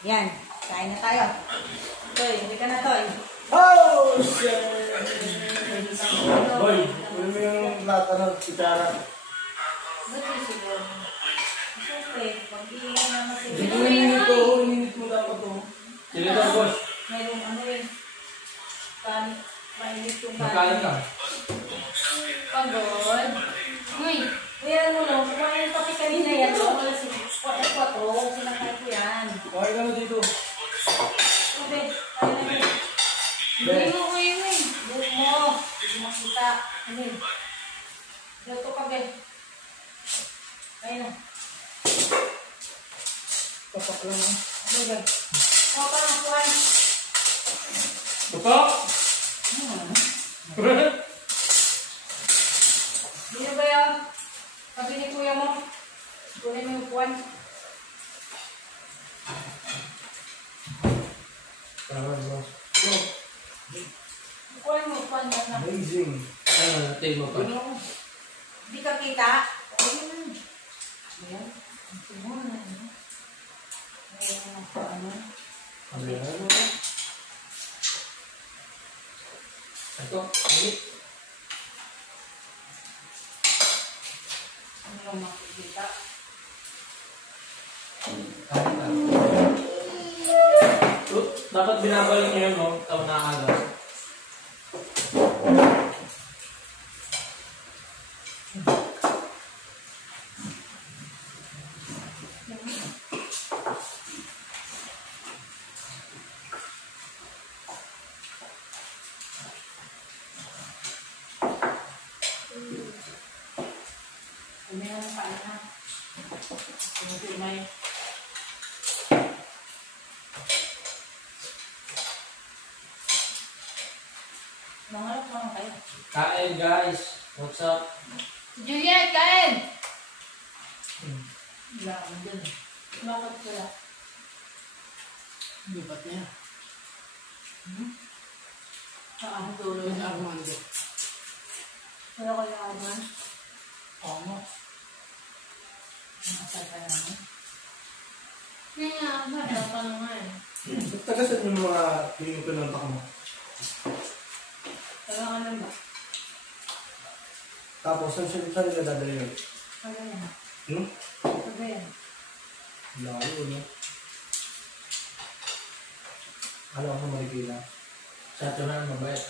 Yan. Kain na tayo. Toy, hindi ka na, Toy. Oh, shit! Boy, kunin mo yung lata ng sitara. Ba't yung siguro? Siyempre, pag-iingan naman sila. Ininit mo dapat to. Sila daw, boss. Mayroong ano rin. Mainit yung Magkain ka. Pagod. Uy, kaya mo lang. Kumain pa kanina yan. Wala si Kwato. Sinakay ko yan. Kumain ka na dito. Okay, kaya na yun. Hindi mo ko yun eh. Buhok mo. Hindi makita. Ano yun? Dito ka, Ben. Kaya na. Papak lang ha. Ano, Ben? Huwag ka ng kuwan. Papak! Dito ba yan? Sabi ni kuya mo. Kunin mo yung kuwan. Tama, boss. Kunin mo yung kuwan. Amazing. Ano, natin mo pa. Hindi ka kita. Ayun. Ayan. Ang tumon na. Ayan. Ano? Ano? Ito, ini. Ano lang makikita? Dapat binabalik niyo yun, no? Tawag na aga. Umihan ang kain na. Umay. Nangarap naman kayo. Kain, guys. What's up? Juliet, kain! Wala akong dun. Bakit wala? Lipat niya. Saan tuloy Yung na? Armando. Wala ko yung arman. Oo. Masal ka naman. Kaya nga, bata pa naman. Tagasan yung mga pinuntak mo. Wala ka lang ba? Tapos, saan nila dadali yun? Wala yan. Hmm? Wala yan. Layo, no? Alam ko marikila. Sa ito na mabait.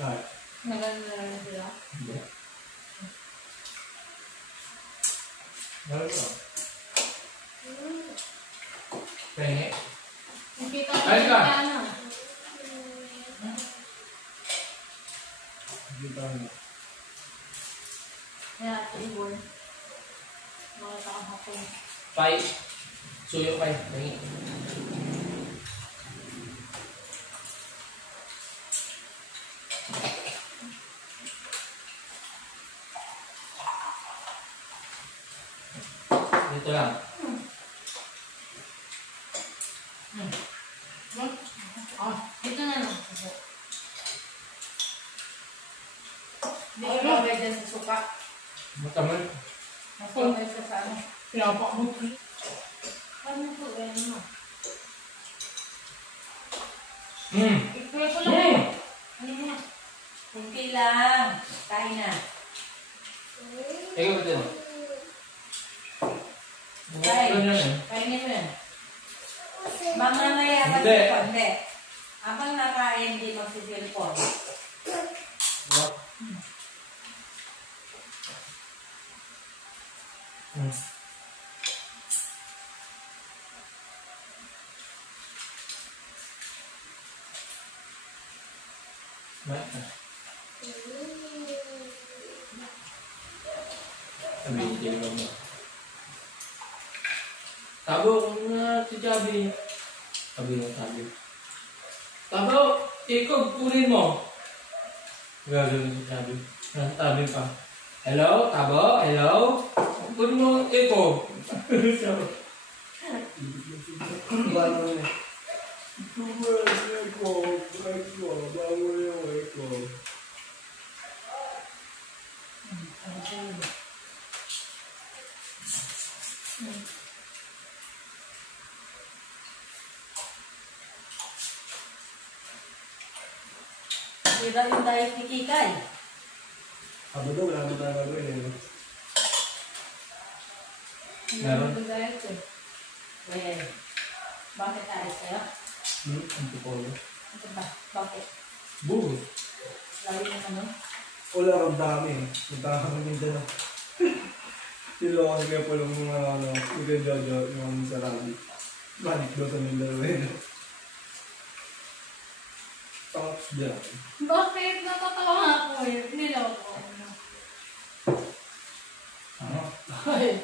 Lahat. Nagano na rin sila. Hindi. Lahat ko. Penge. Nakita Ay, ka! ano. Dito ano. Kaya ito ibon. Makita kang hapon. Pai. Suyo pai. Penge. Dito lang. Ito na lang. Hindi ka bagay dyan sa suka. Matamal. Masungay ka sa ano. Pinapakabot ko. Ano po, gano'n mo? Ipre ko lang. Ano mo na? Kunti lang. Kain na. Ikaw ba din? Kainin mo yan. Mamamaya ka Hindi. sa hindi. Habang nakain, di magsisilpon. What? Tabo na si Javi. Sabi ng sabi. Tabo, ikog kunin mo. Gagawin si Javi. Nasa tabi pa. Hello, Tabo? Hello? Kunin mo ikog. Bago na. Sira yung diet ni Kikay. Sabado, wala na tayo gagawin eh. Meron. Yung diet eh. Well, bakit ayos kayo? Ang tipolo. Ano ba? Bakit? Buhos. Lagi yung ano? Wala kang dami eh. Punta kami Mindanao. Silo kasi kaya po lang mga ano, yung Jojo, yung sa Rabi. Balik daw sa Mindanao eh. Tapos dyan. Bakit? Natatawa nga ako eh. Niloko ako. Ano? Ay.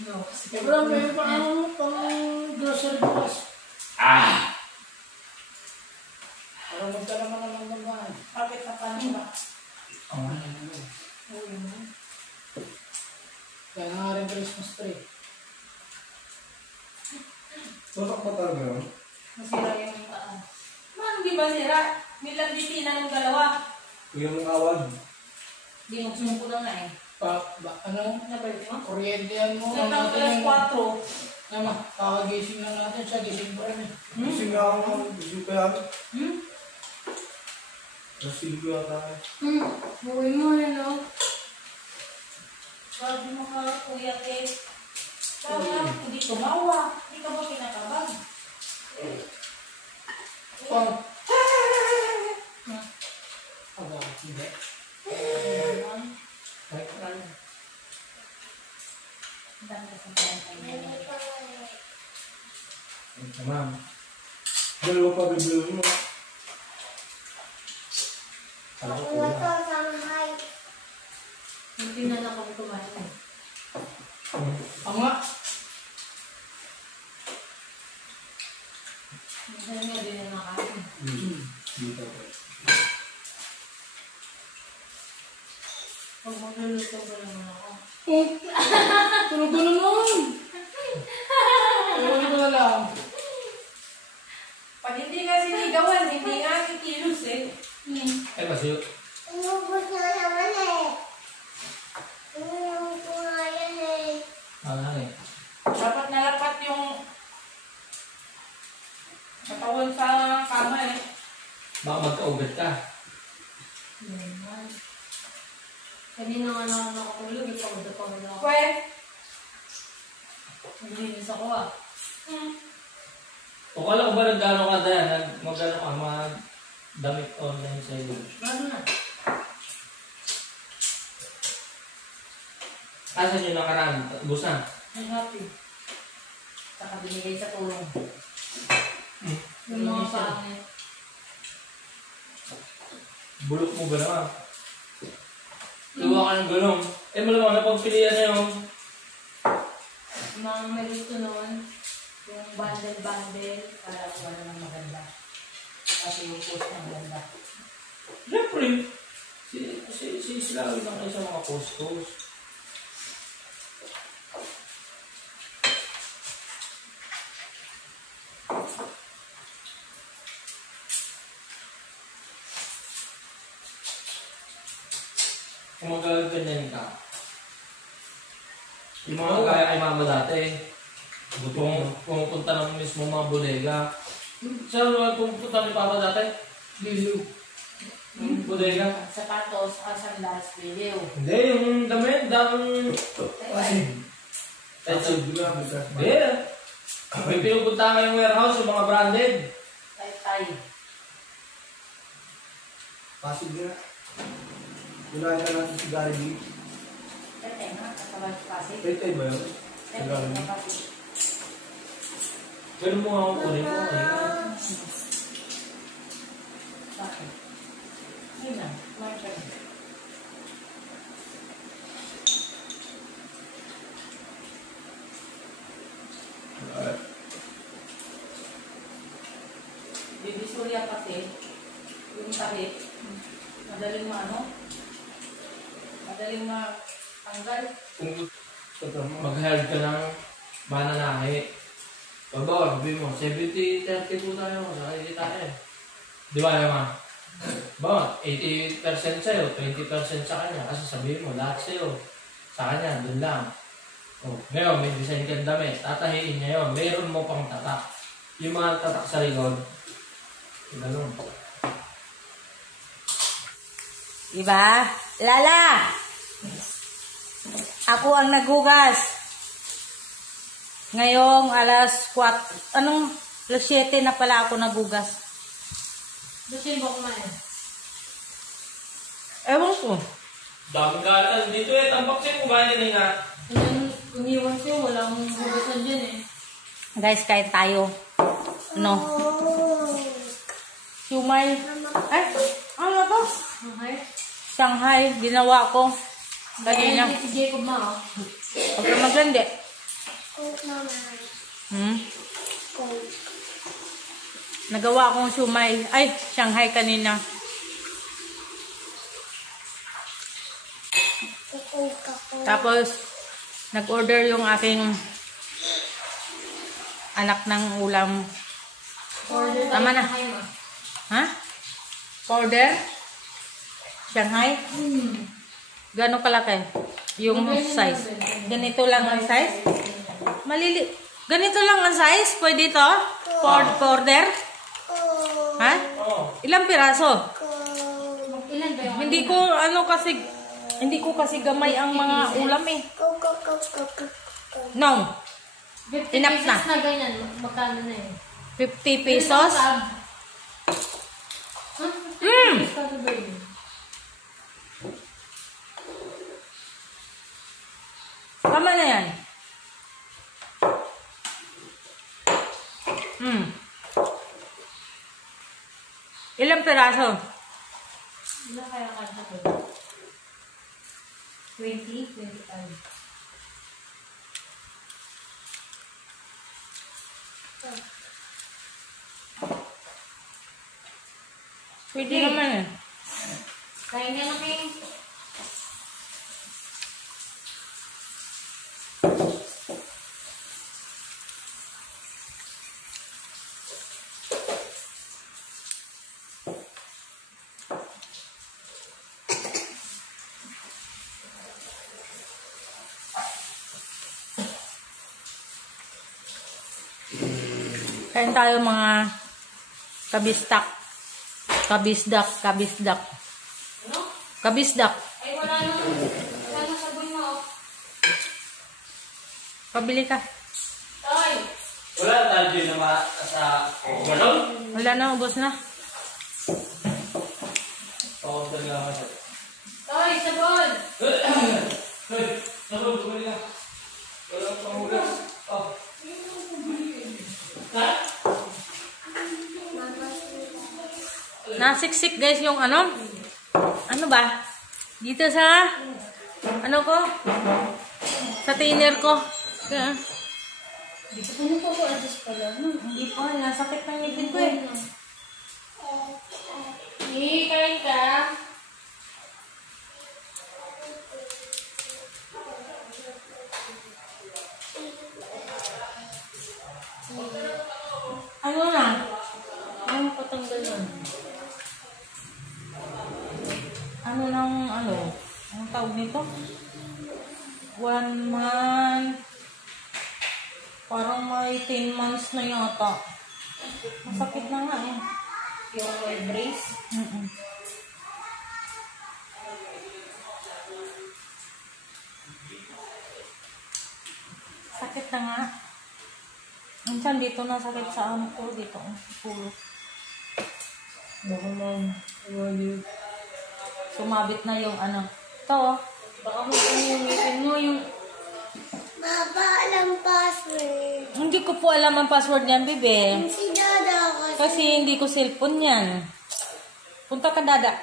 No, kasi Sobrang may pang grocery bukas. Ah! Para magka naman ng magmamahal. bakit na paano ba? Ang ano? Uy, mo. Kaya nga rin Christmas tree. Sosak ba talaga yun? Masira yung paa. Man, di ba sira? Nilanditina ng dalawa. Yung awad. Dinugsun ko na nga eh. Ano? Nabalik mo? Kuryente yan mo. Nagtang Natin alas yung... 4. Nama, kakagising na natin siya. Gising pa rin eh. Kasi nga ako ng gising pa yan. Hmm? Nasilgo yata eh. Buhay mo yan o. Sabi mo ka, kuya Ted. Sabi nga, hindi tumawa. Hindi ka ba pinakabag? Oh. Bakit hindi? Ay, ano? Ang dami kasi tayo. Ay, ma'am. Dalawa pa bibilin mo. Sabi ko kuya. Hindi na lang kami kumain eh. Ako nga. Minsan nga din na nakain. Dito ko. Pag magluluto ba naman ako? Oh. Tulog ka naman. Tulog ka na lang. Pag hindi nga sinigawan, hindi nga kikilos eh. Ay, kasi Inubos na naman eh. Ininom ko nga yan eh. ano eh. Dapat nalapat yung katawan sa kama eh. Baka magkaugat ka. Kanina nga na ako nakatulog. Ipagod ako. Kwe, Naglinis ako ah. O kala ko ba nagano ka dyan? Magano ka mag-damit online sa iyo? ano na? Asan yung nakaraan? Bus na? Ang happy. Saka binigay sa tulong. Yung mga pangit. Bulok mo ba naman? Luwa ka ng gulong. Eh malamang napagpilian na yung Mga merito noon, yung bundle-bundle, para wala nang maganda. Kasi yung post ng maganda. siyempre, sila lang kayo sa mga post-post. Kung magaganyan ka, yung mga kaya kay mama dati, pumupunta ng mismo mga bodega. Saan naman pumupunta ni papa dati? Lilo. Bodega? Sapatos, sandalas, video. Hindi, yung damit, daming... Kasi diba, bigas ba? Yeah. May pinupunta kayong warehouse, yung mga branded. Tay-tay. Pasig na. Gulayan na natin si Gary B. Tay-tay nga, kasabay sa kasi. Tay-tay ba yun? Si Tay-tay Gary B. nga kasi. Ganun mo ako kunin mo. Bakit? Yun na, kumain ka na. Divisoria kasi, yung tahi, madaling madaling matanggal. Kung mag-held ka ng mananahe. Baba, sabi mo, 70-30 po tayo, sakay tayo. Di ba naman? Ba, 80% sa'yo, 20% sa kanya. Kasi sabihin mo, lahat sa'yo. Sa kanya, dun lang. Oh, ngayon, may design kang damit. Tatahiin niya yun. Meron mo pang tatak. Yung mga tatak sa likod, ganun. Diba? Lala! Ako ang naghugas. Ngayong alas 4, alas 7 na pala ako naghugas. Dusin mo kumain. Ewan ko. Dami kalan. Dito eh, tambak siya kumain na nga. Umiwan siya, walang hugasan dyan eh. Guys, kain tayo. Ano? Siumay. Ay, ano to? Okay? Shanghai. Ginawa ko. Kanina. Si Jacob ma, oh. Huwag ka magandi. Coke naman. Hmm? Coke. Nagawa akong siumay. Ay, Shanghai kanina. Coke ako. Tapos, nag-order yung aking anak ng ulam. Order Tama na. Shanghai, ma. Ha? Order? Shanghai? Gano'ng kalaki? Yung size. Ganito lang ang size? Malili. Ganito lang ang size? Pwede ito? Order? Ha? Ilang piraso? Ilan ba yung Hindi ko kasi gamay ang mga ulam eh. Coke. No. 50 Enough pesos na. na ganyan. Magkano na eh? 50 pesos? Hmm. Tama na yan. Ilang piraso? Ilan kaya kanta ko? 20, 25. Pwede naman eh. Kain ka na, King. Kain tayo mga kabisdak. Kabisdak. Ano? Kabisdak. Ay, wala nang sabon mo. Pabili ka. Toy! Wala na tayo din naman sa galon. Wala na, ubos na. Oo, dali naman siya. Toy, sabon! Hey, sabon, bumili ka. Wala akong panghugas. Oh. Ha? Nasiksik guys yung ano ba? Dito sa ano ko? Sa tiner ko. Kaya, Ano pa ko adjust pala? hindi pa, nasakit ng ngipin ko eh. Kain ka. Ano na? Ano patanggal nun? Ang tawag nito? 1 month. Parang may 10 months na yata. Masakit na nga eh. Yung may brace? Sakit na nga. Minsan dito na sakit sa ano ko dito. Pulo. Baka Sumabit na yung ano. Ito oh. baka mo yung ngipin mo yung... Baba, alam password. Hindi ko po alam ang password niyan, bebe. Si Dada Kasi hindi ko cellphone yan. Punta ka, Dada.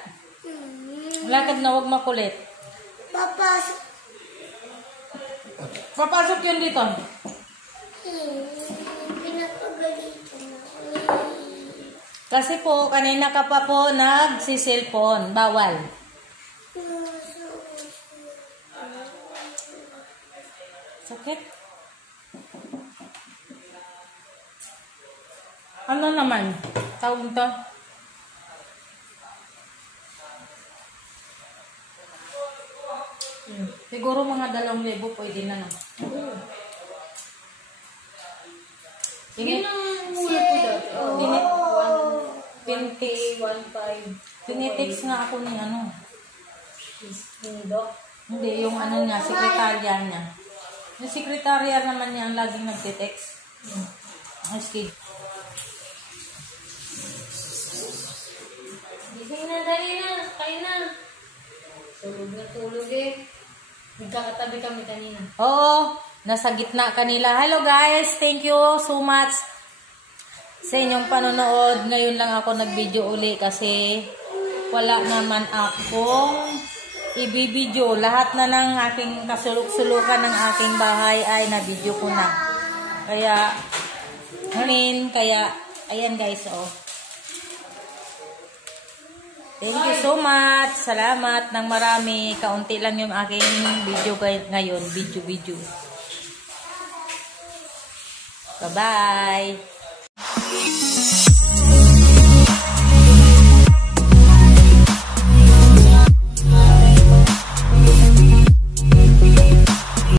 Lakad na, huwag makulit. Papasok. Papasok yun dito. Pinapagalitan na. Kasi po, kanina ka pa po nagsi-cellphone. Bawal. Sakit? Ano naman? Tawag to? Siguro mga 2,000 pwede na no. Yun ang mula ko dati. Tinitext nga ako ni ano. Hindi, yung ano niya, sekretarya niya. Yung sekretarya naman niya ang laging nagte-text. Okay. Gising na, dali na. Kain na. Tulog na tulog eh. Nagkakatabi kami kanina. Oo, nasa gitna kanila. Hello guys, thank you so much sa inyong panonood. Ngayon lang ako nag-video uli kasi wala naman akong ibibideo. Lahat na ng aking kasulok-sulukan ng aking bahay ay na-video ko na. Kaya, ayan guys, oh. Thank you so much. Salamat ng marami. Kaunti lang yung aking video ngayon. Video. Bye-bye.